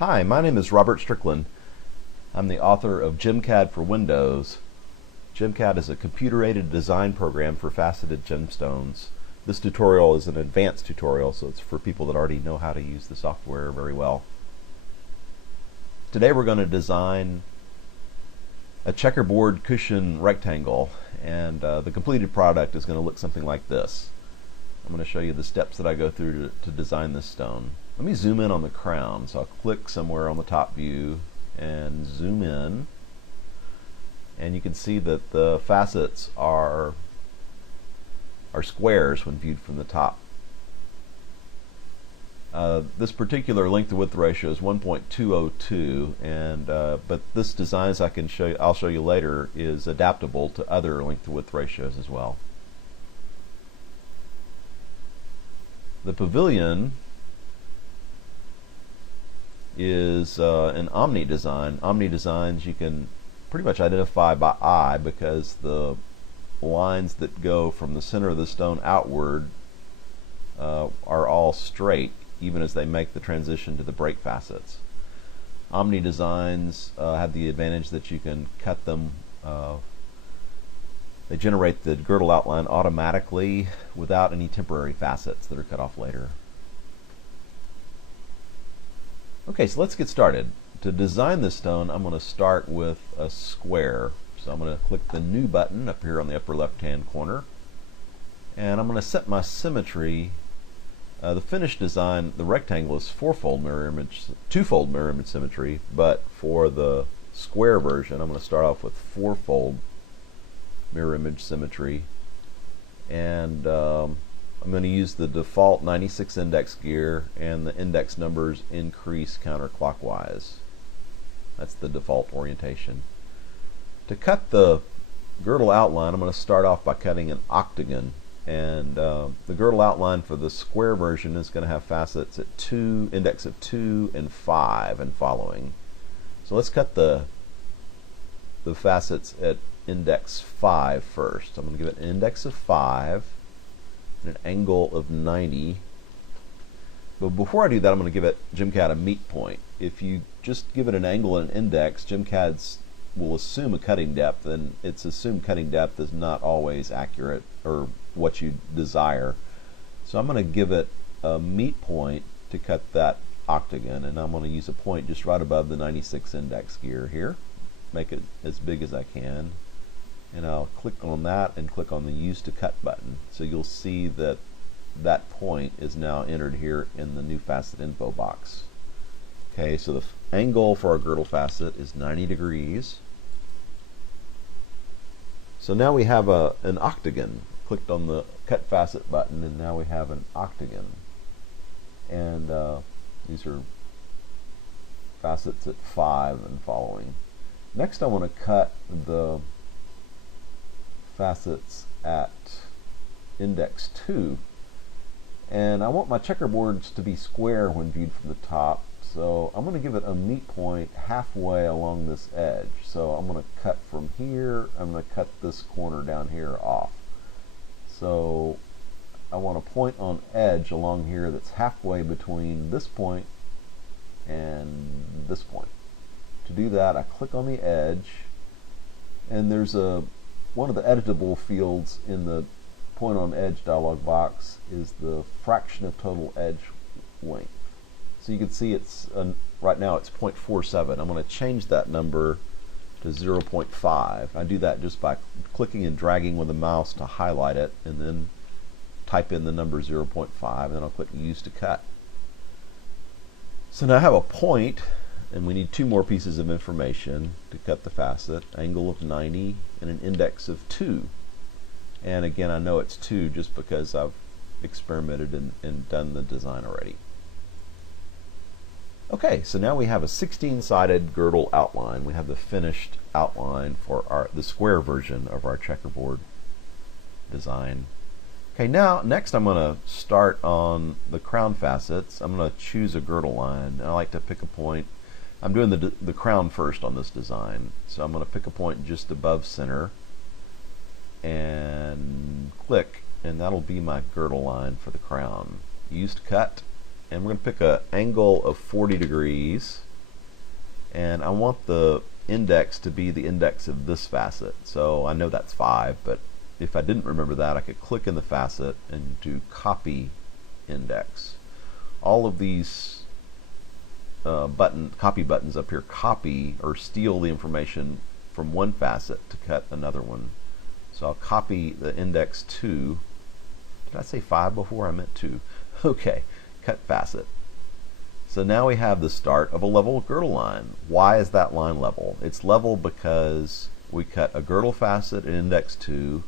Hi, my name is Robert Strickland. I'm the author of GemCad for Windows. GemCad is a computer-aided design program for faceted gemstones. This tutorial is an advanced tutorial, so it's for people that already know how to use the software very well. Today we're going to design a checkerboard cushion rectangle, and the completed product is going to look something like this. I'm going to show you the steps that I go through to design this stone. Let me zoom in on the crown. So I'll click somewhere on the top view and zoom in, and you can see that the facets are squares when viewed from the top. This particular length to width ratio is 1.202, and but this design, as I'll show you later, is adaptable to other length to width ratios as well. The pavilion is an omni design. Omni designs you can pretty much identify by eye because the lines that go from the center of the stone outward are all straight, even as they make the transition to the break facets. Omni designs have the advantage that you can cut them. They generate the girdle outline automatically without any temporary facets that are cut off later. Okay, so let's get started. To design this stone, I'm going to start with a square. So I'm going to click the New button up here on the upper left-hand corner, and I'm going to set my symmetry. The finished design, the rectangle is twofold mirror image symmetry, but for the square version, I'm going to start off with fourfold mirror image symmetry, and I'm going to use the default 96 index gear, and the index numbers increase counterclockwise. That's the default orientation. To cut the girdle outline, I'm going to start off by cutting an octagon, and the girdle outline for the square version is going to have facets at index of 2 and 5 and following. So let's cut the facets at index 5 first. I'm going to give it an index of 5 and an angle of 90. But before I do that, I'm going to give it GemCad a meet point. If you just give it an angle and an index, GemCad will assume a cutting depth, and its assumed cutting depth is not always accurate or what you desire. So I'm going to give it a meet point to cut that octagon, and I'm going to use a point just right above the 96 index gear here. Make it as big as I can, and I'll click on that and click on the Use to Cut button. So you'll see that that point is now entered here in the new facet info box. Okay, so the angle for our girdle facet is 90 degrees. So now we have an octagon. Clicked on the Cut Facet button, and now we have an octagon. And these are facets at 5 and following. Next I want to cut the facets at index 2, and I want my checkerboards to be square when viewed from the top, so I'm going to give it a meet point halfway along this edge. So I'm going to cut from here, I'm going to cut this corner down here off. So I want a point on edge along here that's halfway between this point and this point. To do that, I click on the edge, and there's one of the editable fields in the point on edge dialog box is the fraction of total edge length. So you can see it's right now it's 0.47. I'm going to change that number to 0.5. I do that just by clicking and dragging with the mouse to highlight it, and then type in the number 0.5, and then I'll click Use to Cut. So now I have a point, and we need 2 more pieces of information to cut the facet. Angle of 90 and an index of 2. And again, I know it's 2 just because I've experimented and done the design already. Okay, so now we have a 16-sided girdle outline. We have the finished outline for the square version of our checkerboard design. Okay, next I'm going to start on the crown facets. I'm going to choose a girdle line, and I like to pick a point. I'm doing the crown first on this design, so I'm going to pick a point just above center and click, and that'll be my girdle line for the crown. Use to Cut, and we're going to pick an angle of 40 degrees, and I want the index to be the index of this facet. So I know that's 5, but if I didn't remember that, I could click in the facet and do copy index. All of these copy buttons up here copy or steal the information from one facet to cut another one. So I'll copy the index 2. Did I say 5 before? I meant 2. Okay, cut facet. So now we have the start of a level girdle line. Why is that line level? It's level because we cut a girdle facet at index 2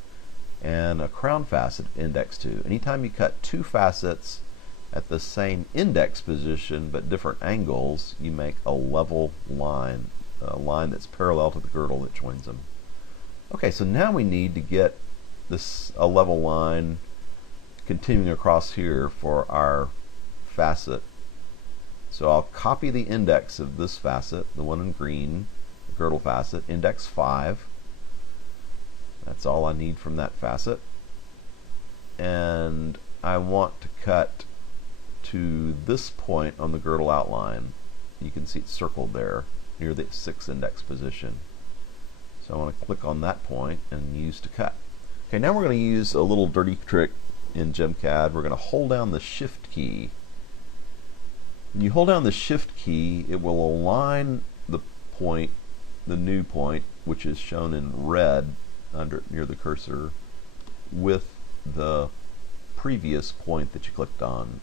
and a crown facet at index 2. Anytime you cut 2 facets at the same index position but different angles, you make a level line, a line that's parallel to the girdle that joins them. Okay, so now we need to get this a level line continuing across here for our facet. So I'll copy the index of this facet, the one in green, the girdle facet, index 5. That's all I need from that facet. And I want to cut to this point on the girdle outline. You can see it's circled there near the 6th index position. So I want to click on that point and use to cut. Okay, now we're going to use a little dirty trick in GemCad. We're going to hold down the Shift key. When you hold down the Shift key, it will align the point, the new point, which is shown in red near the cursor, with the previous point that you clicked on.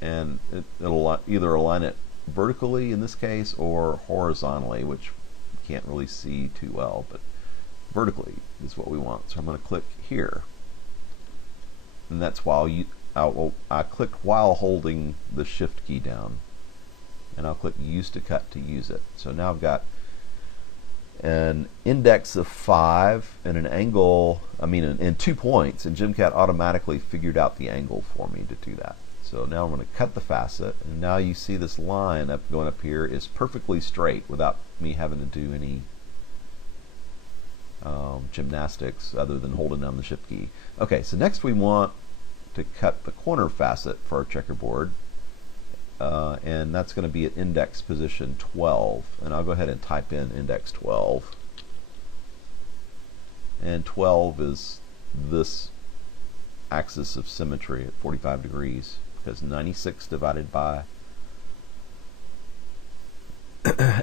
And it'll either align it vertically in this case or horizontally, which you can't really see too well, but vertically is what we want. So I'm going to click here. And that's while I clicked while holding the Shift key down, and I'll click Use to Cut to use it. So now I've got an index of 5 and an angle, and 2 points, and GemCad automatically figured out the angle for me to do that. So now I'm going to cut the facet, and now you see this line going up here is perfectly straight without me having to do any gymnastics other than holding down the Shift key. Okay, so next we want to cut the corner facet for our checkerboard, and that's going to be at index position 12, and I'll go ahead and type in index 12, and 12 is this axis of symmetry at 45 degrees, because 96 divided by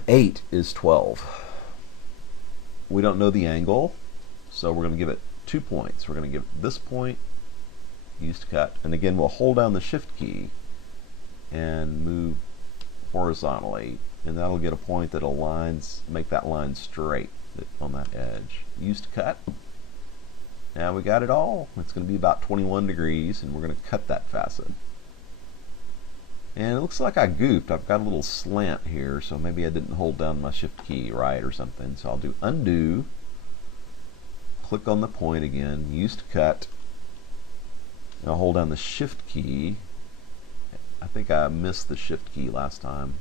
8 is 12. We don't know the angle, so we're going to give it 2 points. We're going to give this point, use to cut, and again we'll hold down the Shift key and move horizontally, and that'll get a point that aligns, make that line straight on that edge. Use to cut. Now we got it all. It's going to be about 21 degrees, and we're going to cut that facet. And it looks like I goofed. I've got a little slant here, so maybe I didn't hold down my Shift key right or something. So I'll do undo, click on the point again, use to cut, and I'll hold down the Shift key. I think I missed the Shift key last time.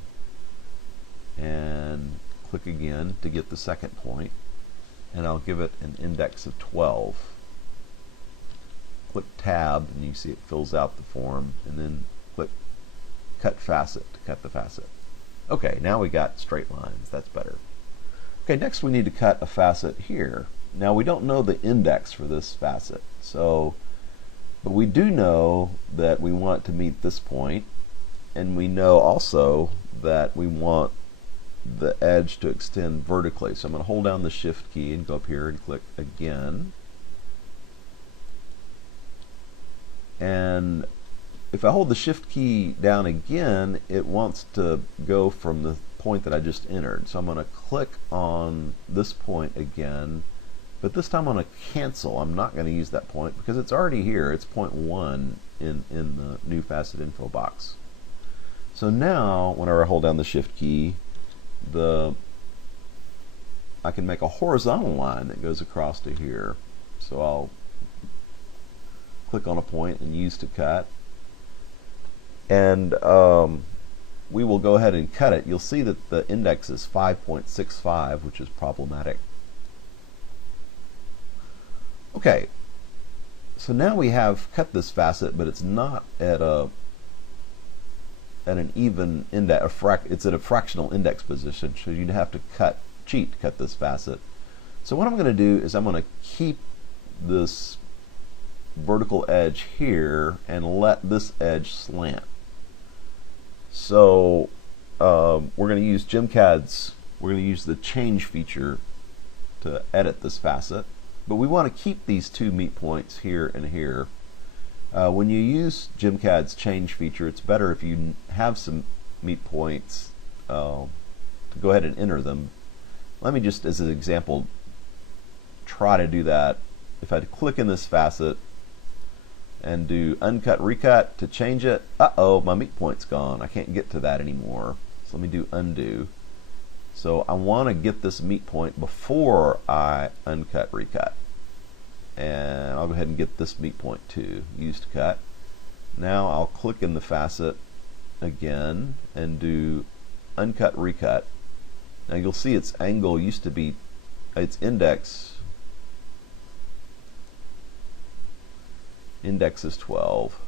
And click again to get the second point, and I'll give it an index of 12. Click Tab, and you see it fills out the form, and then click Cut Facet to cut the facet. Okay, now we got straight lines. That's better. Okay, next we need to cut a facet here. Now we don't know the index for this facet, but we do know that we want to meet this point, and we know also that we want the edge to extend vertically. So I'm going to hold down the Shift key and go up here and click again. And if I hold the Shift key down again, it wants to go from the point that I just entered. So I'm going to click on this point again, but this time I'm going to cancel. I'm not going to use that point because it's already here. It's point 1 in the new facet info box. So now, whenever I hold down the Shift key, I can make a horizontal line that goes across to here. So I'll click on a point and use to cut, and we will go ahead and cut it. You'll see that the index is 5.65, which is problematic. Okay, so now we have cut this facet, but it's not at a at an even index, it's at a fractional index position, so you'd have to cheat to cut this facet. So what I'm going to do is I'm going to keep this vertical edge here and let this edge slant. So we're going to use GemCad's, we're going to use the change feature to edit this facet, but we want to keep these two meet points here and here. When you use GemCad's change feature, it's better if you have some meet points to go ahead and enter them. Let me just, as an example, try to do that. If I click in this facet and do uncut recut to change it, uh-oh, my meet point's gone. I can't get to that anymore. So let me do undo. So I want to get this meet point before I uncut recut. And I'll go ahead and get this meet point too. Use to cut. Now I'll click in the facet again and do uncut recut. Now you'll see its angle used to be, its index is 12.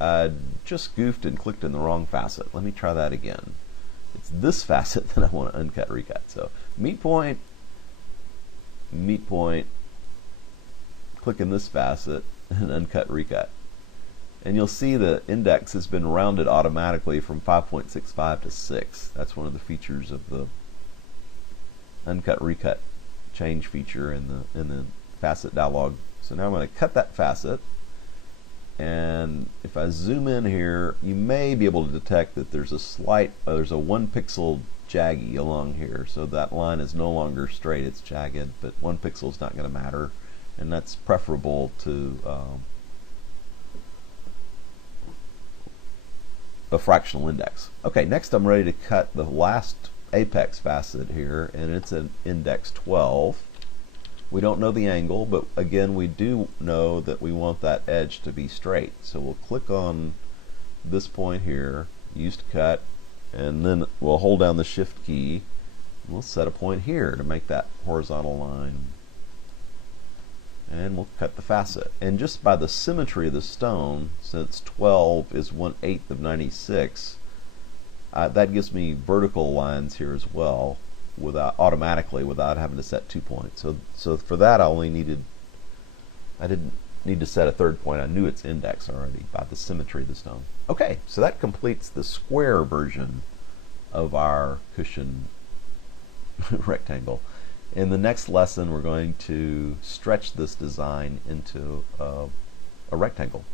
I just goofed and clicked in the wrong facet. Let me try that again. It's this facet that I want to uncut recut. So meet point, click in this facet and uncut recut. And you'll see the index has been rounded automatically from 5.65 to 6. That's one of the features of the uncut recut change feature in the facet dialog. So now I'm going to cut that facet, and if I zoom in here, you may be able to detect that there's a slight, there's a 1 pixel jaggy along here, so that line is no longer straight, it's jagged, but 1 pixel is not going to matter, and that's preferable to a fractional index. Okay, next I'm ready to cut the last apex facet here, and it's an index 12. We don't know the angle, but again, we do know that we want that edge to be straight. So we'll click on this point here, use to cut, and then we'll hold down the shift key. We'll set a point here to make that horizontal line. And we'll cut the facet. And just by the symmetry of the stone, since 12 is 1/8 of 96, that gives me vertical lines here as well, automatically without having to set 2 points. So for that I didn't need to set a third point. I knew its index already by the symmetry of the stone. Okay, so that completes the square version of our cushion rectangle. In the next lesson we're going to stretch this design into a rectangle.